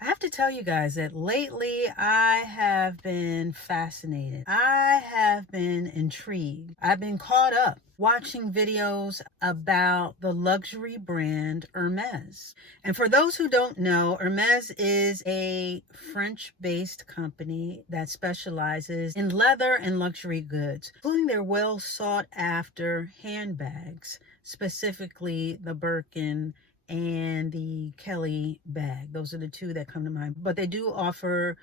I have to tell you guys that lately I have been fascinated. I have been intrigued. I've been caught up watching videos about the luxury brand Hermes. And for those who don't know, Hermes is a French-based company that specializes in leather and luxury goods, including their well sought after handbags, specifically the Birkin and the Kelly bag. Those are the two that come to mind. But they do offer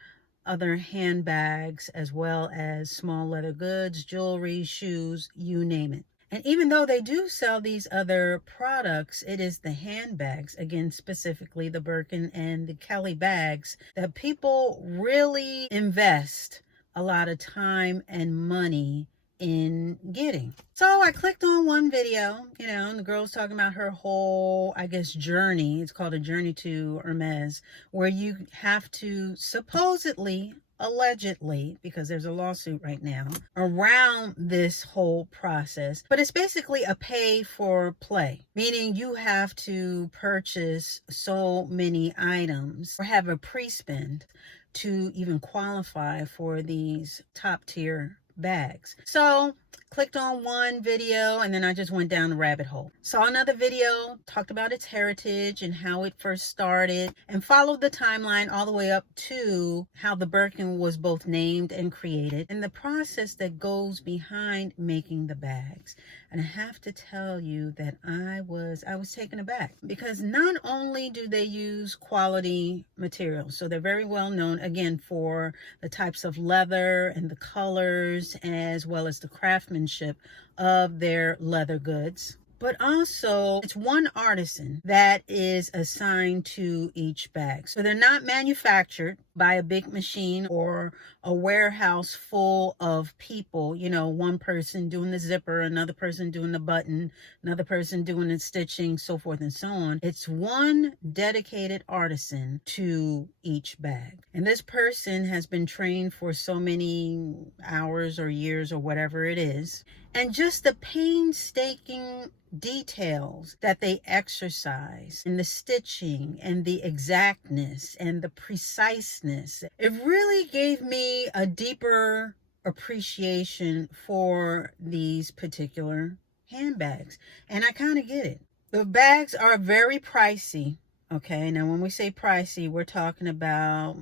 other handbags as well as small leather goods, jewelry, shoes, you name it. And even though they do sell these other products, it is the handbags, again, specifically the Birkin and the Kelly bags, that people really invest a lot of time and money in getting. So I clicked on one video, and the girl's talking about her whole, I guess, journey. It's called A Journey to Hermes, where you have to supposedly, allegedly, because there's a lawsuit right now around this whole process, but it's basically a pay for play, meaning you have to purchase so many items or have a pre-spend to even qualify for these top tier bags. So clicked on one video and then I just went down the rabbit hole. Saw another video, talked about its heritage and how it first started, and followed the timeline all the way up to how the Birkin was both named and created and the process that goes behind making the bags. And I have to tell you that I was taken aback, because not only do they use quality materials, so they're very well known, again, for the types of leather and the colors as well as the craftsmanship of their leather goods, but also it's one artisan that is assigned to each bag. So they're not manufactured by a big machine or a warehouse full of people, one person doing the zipper, another person doing the button, another person doing the stitching, so forth and so on. It's one dedicated artisan to each bag. And this person has been trained for so many hours or years or whatever it is. And just the painstaking details that they exercise in the stitching and the exactness and the preciseness, it really gave me a deeper appreciation for these particular handbags. And I kind of get it. The bags are very pricey. Okay, now when we say pricey, we're talking about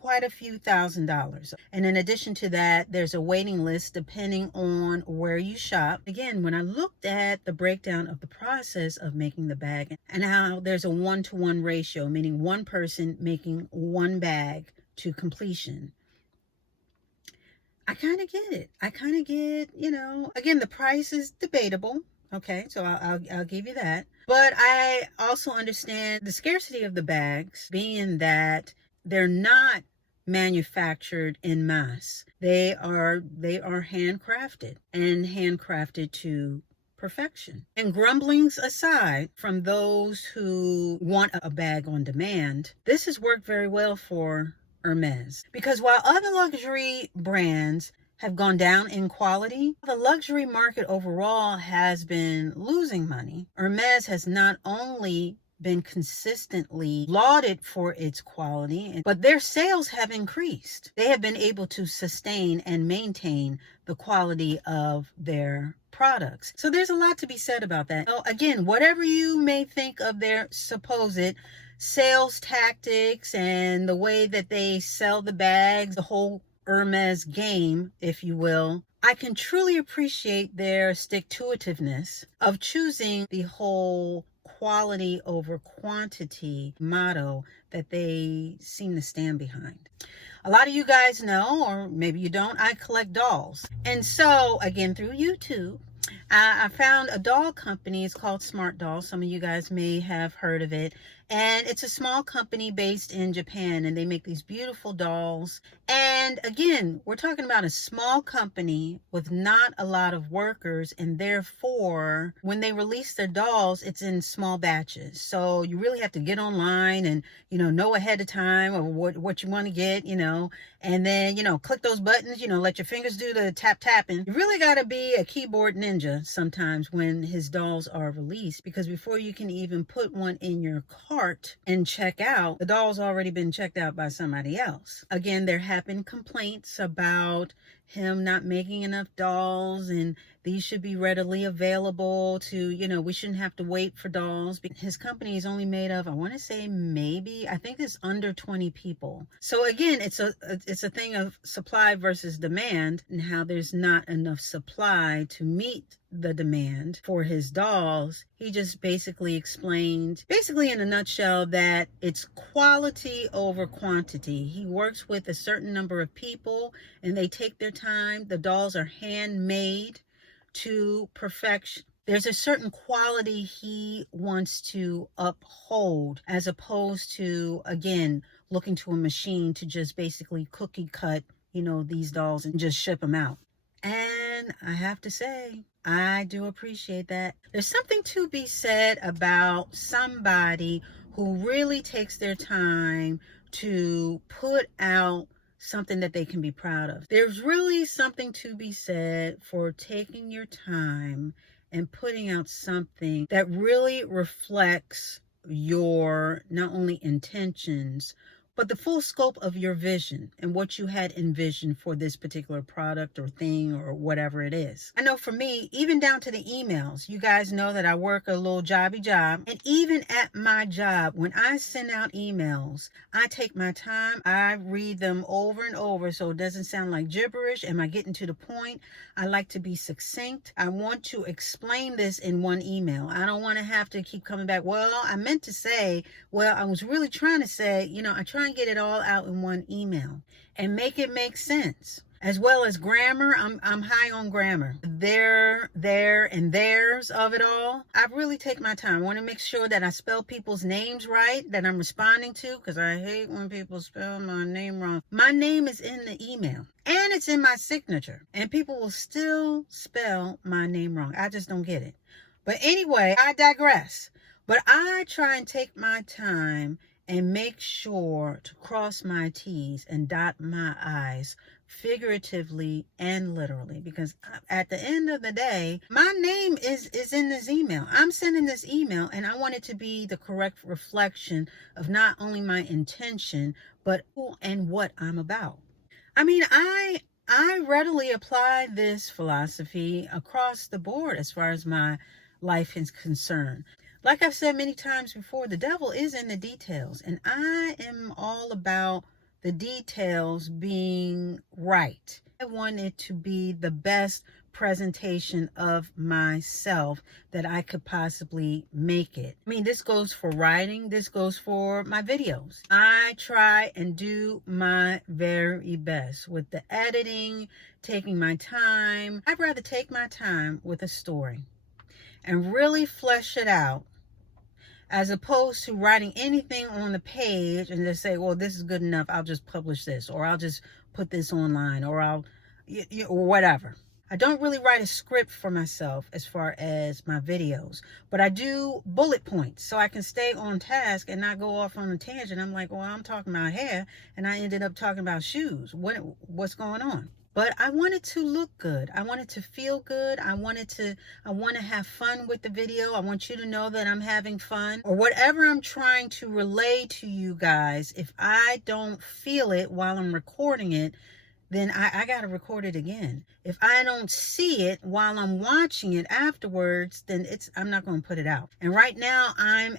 quite a few $1,000s. And in addition to that, there's a waiting list depending on where you shop. Again, when I looked at the breakdown of the process of making the bag and how there's a 1-to-1 ratio, meaning one person making one bag to completion, I kind of get it. I kind of get, again, the price is debatable. Okay, so I'll give you that. But I also understand the scarcity of the bags, being that they're not manufactured en masse. They are handcrafted and handcrafted to perfection. And grumblings aside from those who want a bag on demand, this has worked very well for Hermes. Because while other luxury brands have gone down in quality, the luxury market overall has been losing money. Hermes has not only been consistently lauded for its quality, but their sales have increased. They have been able to sustain and maintain the quality of their products. So there's a lot to be said about that. So again, whatever you may think of their supposed sales tactics and the way that they sell the bags, the whole Hermes game, if you will, I can truly appreciate their stick-to-itiveness of choosing the whole quality over quantity motto that they seem to stand behind. A lot of you guys know, or maybe you don't, I collect dolls. And so, again, through YouTube, I found a doll company. It's called Smart Dolls. Some of you guys may have heard of it. And it's a small company based in Japan, and they make these beautiful dolls. And again, we're talking about a small company with not a lot of workers, and therefore, when they release their dolls, it's in small batches. So you really have to get online and, know ahead of time of what you want to get, and then, click those buttons, let your fingers do the tapping. You really got to be a keyboard ninja sometimes when his dolls are released, because before you can even put one in your car, cart and check out, the doll's already been checked out by somebody else. Again, there have been complaints about him not making enough dolls, and these should be readily available to, we shouldn't have to wait for dolls. His company is only made of, I want to say I think it's under 20 people. So again, it's a thing of supply versus demand, and how there's not enough supply to meet the demand for his dolls. He just basically explained, in a nutshell, that it's quality over quantity. He works with a certain number of people and they take their time. The dolls are handmade to perfection. There's a certain quality he wants to uphold, as opposed to, again, looking to a machine to just basically cookie cut, these dolls and just ship them out. And I have to say, I do appreciate that. There's something to be said about somebody who really takes their time to put out something that they can be proud of. There's really something to be said for taking your time and putting out something that really reflects your not only intentions, but the full scope of your vision and what you had envisioned for this particular product or thing or whatever it is. I know for me, even down to the emails, you guys know that I work a little jobby job. And even at my job, when I send out emails, I take my time. I read them over and over so it doesn't sound like gibberish. Am I getting to the point? I like to be succinct. I want to explain this in one email. I don't want to have to keep coming back. Well, I meant to say, I was really trying to say, I try and get it all out in one email and make it make sense. As well as grammar, I'm high on grammar. There, and there's of it all. I really take my time. I want to make sure that I spell people's names right, that I'm responding to, because I hate when people spell my name wrong. My name is in the email and it's in my signature, and people will still spell my name wrong. I just don't get it. But anyway, I digress. But I try and take my time and make sure to cross my T's and dot my I's, figuratively and literally, because at the end of the day, my name is in this email. I'm sending this email, and I want it to be the correct reflection of not only my intention, but who and what I'm about. I mean, I readily apply this philosophy across the board as far as my life is concerned. Like I've said many times before, the devil is in the details, and I am all about the details being right. I want it to be the best presentation of myself that I could possibly make it. I mean, this goes for writing. This goes for my videos. I try and do my very best with the editing, taking my time. I'd rather take my time with a story and really flesh it out, as opposed to writing anything on the page and just say, well, this is good enough, I'll just publish this, or I'll just put this online, or I'll, or whatever. I don't really write a script for myself as far as my videos, but I do bullet points so I can stay on task and not go off on a tangent. I'm like, well, I'm talking about hair and I ended up talking about shoes. What's going on? But I want it to look good. I want it to feel good. I want to have fun with the video. I want you to know that I'm having fun, or whatever I'm trying to relay to you guys. If I don't feel it while I'm recording it, then I got to record it again. If I don't see it while I'm watching it afterwards, then I'm not going to put it out. And right now I'm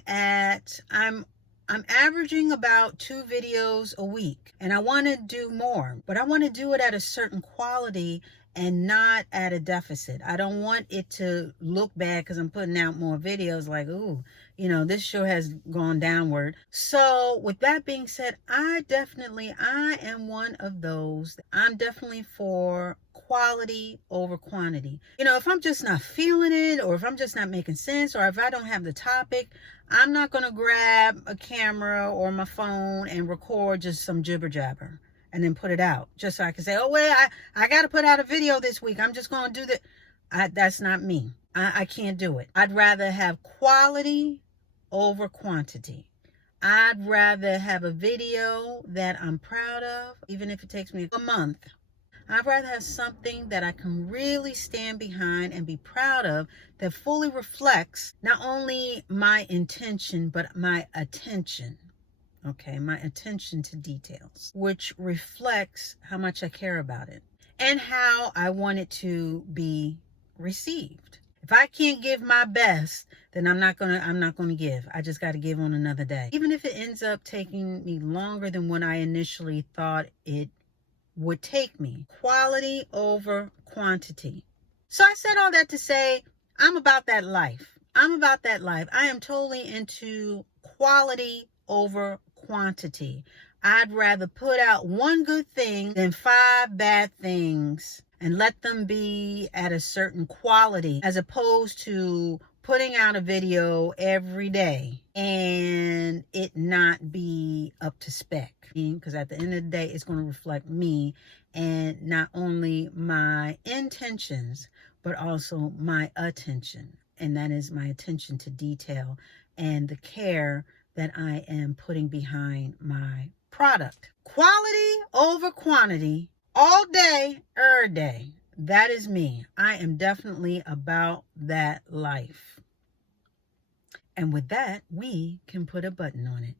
averaging about 2 videos a week, and I want to do more, but I want to do it at a certain quality and not at a deficit. I don't want it to look bad because I'm putting out more videos like, ooh, this show has gone downward. So with that being said, I am one of those. I'm definitely for quality over quantity. If I'm just not feeling it, or if I'm just not making sense, or if I don't have the topic, I'm not going to grab a camera or my phone and record just some jibber jabber and then put it out just so I can say, oh, wait, I got to put out a video this week. I'm just going to do that. That's not me. I can't do it. I'd rather have quality over quantity. I'd rather have a video that I'm proud of, even if it takes me a month. I'd rather have something that I can really stand behind and be proud of, that fully reflects not only my intention, but my attention. Okay, my attention to details, which reflects how much I care about it and how I want it to be received. If I can't give my best, then I'm not gonna give. I just got to give on another day. Even if it ends up taking me longer than what I initially thought it would take me. Quality over quantity. So I said all that to say, I'm about that life. I'm about that life. I am totally into quality over quantity. I'd rather put out one good thing than 5 bad things and let them be at a certain quality, as opposed to putting out a video every day and it not be up to spec. Because at the end of the day, it's going to reflect me, and not only my intentions, but also my attention. And that is my attention to detail and the care that I am putting behind my product. Quality over quantity, all day, every day. That is me. I am definitely about that life. And with that, we can put a button on it.